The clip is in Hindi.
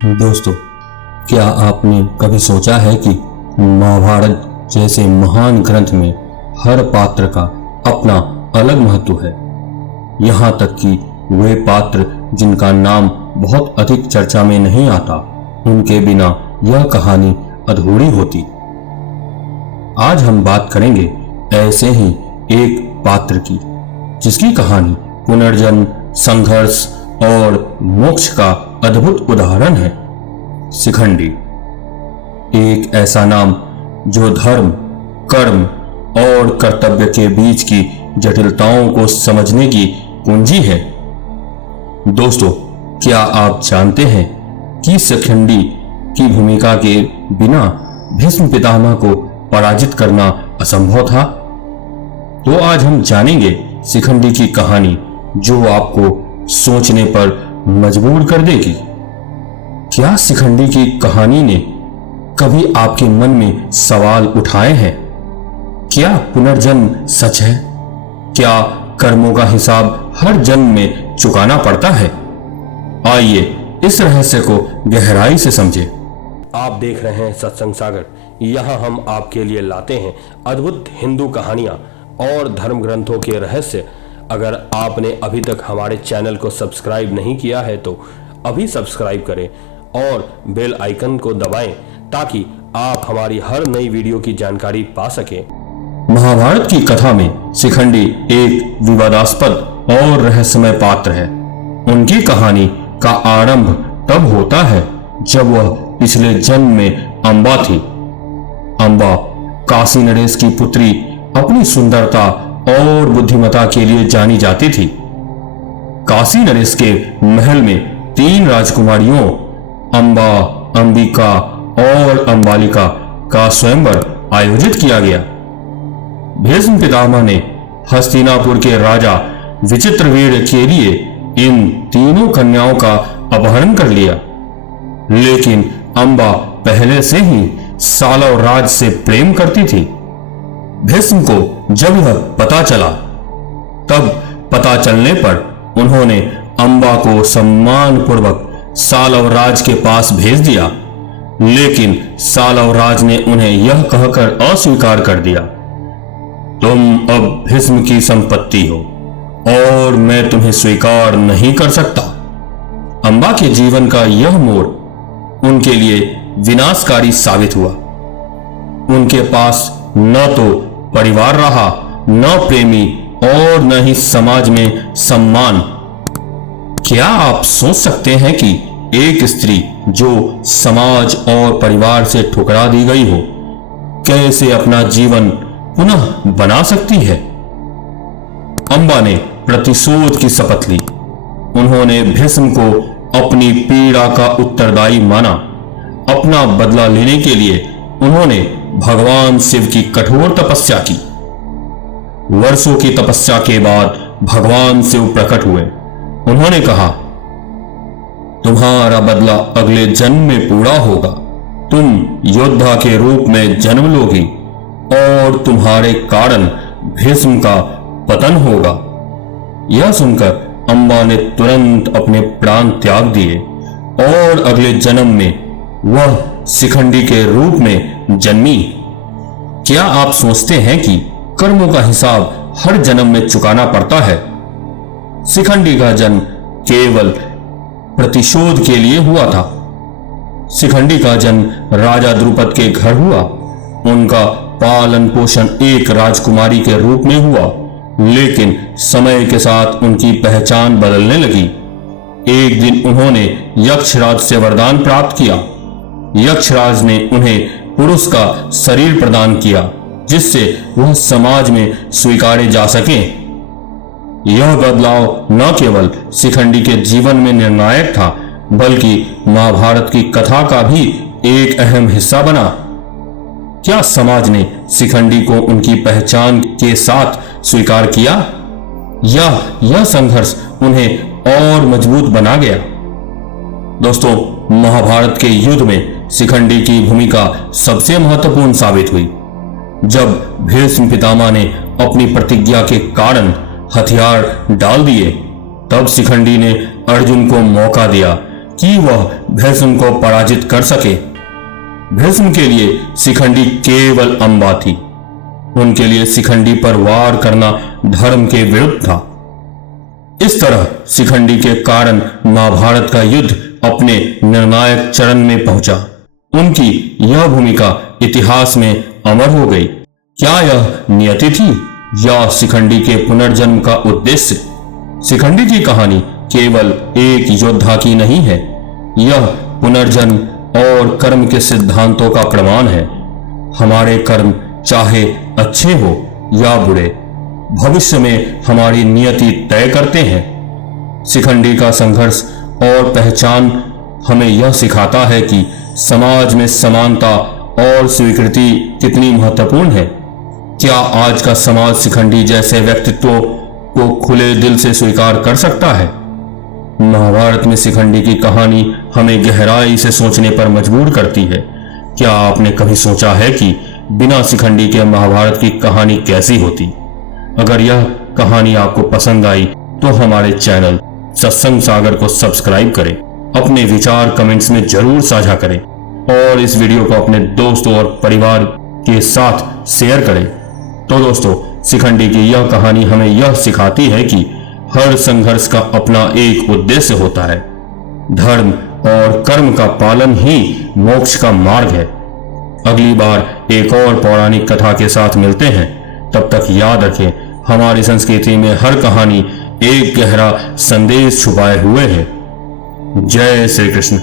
दोस्तों, क्या आपने कभी सोचा है कि महाभारत जैसे महान ग्रंथ में हर पात्र का अपना अलग महत्व है। यहाँ तक कि वे पात्र जिनका नाम बहुत अधिक चर्चा में नहीं आता, उनके बिना यह कहानी अधूरी होती। आज हम बात करेंगे ऐसे ही एक पात्र की, जिसकी कहानी पुनर्जन्म, संघर्ष और मोक्ष का अद्भुत उदाहरण है। शिखंडी, एक ऐसा नाम जो धर्म, कर्म और कर्तव्य के बीच की जटिलताओं को समझने की कुंजी है। दोस्तों, क्या आप जानते हैं कि शिखंडी की भूमिका के बिना भीष्म पितामह को पराजित करना असंभव था? तो आज हम जानेंगे शिखंडी की कहानी, जो आपको सोचने पर मजबूर कर देगी। क्या शिखंडी की कहानी ने कभी आपके मन में सवाल उठाए हैं? क्या पुनर्जन्म सच है? क्या कर्मों का हिसाब हर जन्म में चुकाना पड़ता है? आइए इस रहस्य को गहराई से समझें। आप देख रहे हैं सत्संग सागर। यहाँ हम आपके लिए लाते हैं अद्भुत हिंदू कहानियां और धर्म ग्रंथों के रहस्य। अगर आपने अभी तक हमारे चैनल को सब्सक्राइब नहीं किया है तो अभी सब्सक्राइब करें और बेल आइकन को दबाएं, ताकि आप हमारी हर नई वीडियो की जानकारी पा सकें। महाभारत की कथा में शिखंडी एक विवादास्पद और रहस्यमय पात्र है। उनकी कहानी का आरंभ तब होता है जब वह पिछले जन्म में अम्बा थी। अम्बा काशी नरेश की पुत्री अपनी सुंदरता और बुद्धिमता के लिए जानी जाती थी। काशी नरेश के महल में 3 राजकुमारियों अम्बा, अंबिका और अंबालिका का स्वयंवर आयोजित किया गया। भीष्म पितामह ने हस्तिनापुर के राजा विचित्रवीर्य के लिए इन तीनों कन्याओं का अपहरण कर लिया, लेकिन अम्बा पहले से ही सालव राज से प्रेम करती थी। भीष्म को जब यह पता चला, तब पता चलने पर उन्होंने अम्बा को सम्मान पूर्वक सालव राज के पास भेज दिया, लेकिन सालव राज ने उन्हें यह कहकर अस्वीकार कर दिया, तुम अब भीष्म की संपत्ति हो और मैं तुम्हें स्वीकार नहीं कर सकता। अम्बा के जीवन का यह मोड़ उनके लिए विनाशकारी साबित हुआ। उनके पास न तो परिवार रहा, न प्रेमी और न ही समाज में सम्मान। क्या आप सोच सकते हैं कि एक स्त्री जो समाज और परिवार से ठुकरा दी गई हो, कैसे अपना जीवन पुनः बना सकती है? अम्बा ने प्रतिशोध की शपथ ली। उन्होंने भीष्म को अपनी पीड़ा का उत्तरदायी माना। अपना बदला लेने के लिए उन्होंने भगवान शिव की कठोर तपस्या की। वर्षों की तपस्या के बाद भगवान शिव प्रकट हुए। उन्होंने कहा, तुम्हारा बदला अगले जन्म में पूरा होगा। तुम योद्धा के रूप में जन्म लोगी और तुम्हारे कारण भीष्म का पतन होगा। यह सुनकर अम्बा ने तुरंत अपने प्राण त्याग दिए और अगले जन्म में वह शिखंडी के रूप में जन्मी। क्या आप सोचते हैं कि कर्मों का हिसाब हर जन्म में चुकाना पड़ता है? शिखंडी का जन्म केवल प्रतिशोध के लिए हुआ था। शिखंडी का जन्म राजा द्रुपद के घर हुआ। उनका पालन पोषण एक राजकुमारी के रूप में हुआ, लेकिन समय के साथ उनकी पहचान बदलने लगी। एक दिन उन्होंने यक्षराज से वरदान प्राप्त किया। यक्षराज ने उन्हें पुरुष का शरीर प्रदान किया, जिससे वह समाज में स्वीकारे जा सकें। यह बदलाव न केवल शिखंडी के जीवन में निर्णायक था, बल्कि महाभारत की कथा का भी एक अहम हिस्सा बना। क्या समाज ने शिखंडी को उनकी पहचान के साथ स्वीकार किया, या यह संघर्ष उन्हें और मजबूत बना गया? दोस्तों, महाभारत के युद्ध में शिखंडी की भूमिका सबसे महत्वपूर्ण साबित हुई। जब भीष्म पितामह ने अपनी प्रतिज्ञा के कारण हथियार डाल दिए, तब शिखंडी ने अर्जुन को मौका दिया कि वह भीष्म को पराजित कर सके। भीष्म के लिए शिखंडी केवल अंबा थी। उनके लिए शिखंडी पर वार करना धर्म के विरुद्ध था। इस तरह शिखंडी के कारण महाभारत का युद्ध अपने निर्णायक चरण में पहुंचा। उनकी यह भूमिका इतिहास में अमर हो गई। क्या यह नियति थी या शिखंडी के पुनर्जन्म का उद्देश्य? शिखंडी की कहानी केवल एक योद्धा की नहीं है, यह पुनर्जन्म और कर्म के सिद्धांतों का प्रमाण है। हमारे कर्म चाहे अच्छे हो या बुरे, भविष्य में हमारी नियति तय करते हैं। शिखंडी का संघर्ष और पहचान हमें यह सिखाता है कि समाज में समानता और स्वीकृति कितनी महत्वपूर्ण है। क्या आज का समाज शिखंडी जैसे व्यक्तित्वों को खुले दिल से स्वीकार कर सकता है? महाभारत में शिखंडी की कहानी हमें गहराई से सोचने पर मजबूर करती है। क्या आपने कभी सोचा है कि बिना शिखंडी के महाभारत की कहानी कैसी होती? अगर यह कहानी आपको पसंद आई तो हमारे चैनल सत्संग सागर को सब्सक्राइब करें, अपने विचार कमेंट्स में जरूर साझा करें और इस वीडियो को अपने दोस्तों और परिवार के साथ शेयर करें। तो दोस्तों, शिखंडी की यह कहानी हमें यह सिखाती है कि हर संघर्ष का अपना एक उद्देश्य होता है। धर्म और कर्म का पालन ही मोक्ष का मार्ग है। अगली बार एक और पौराणिक कथा के साथ मिलते हैं। तब तक याद रखें, हमारी संस्कृति में हर कहानी एक गहरा संदेश छुपाए हुए है। जय श्री कृष्ण।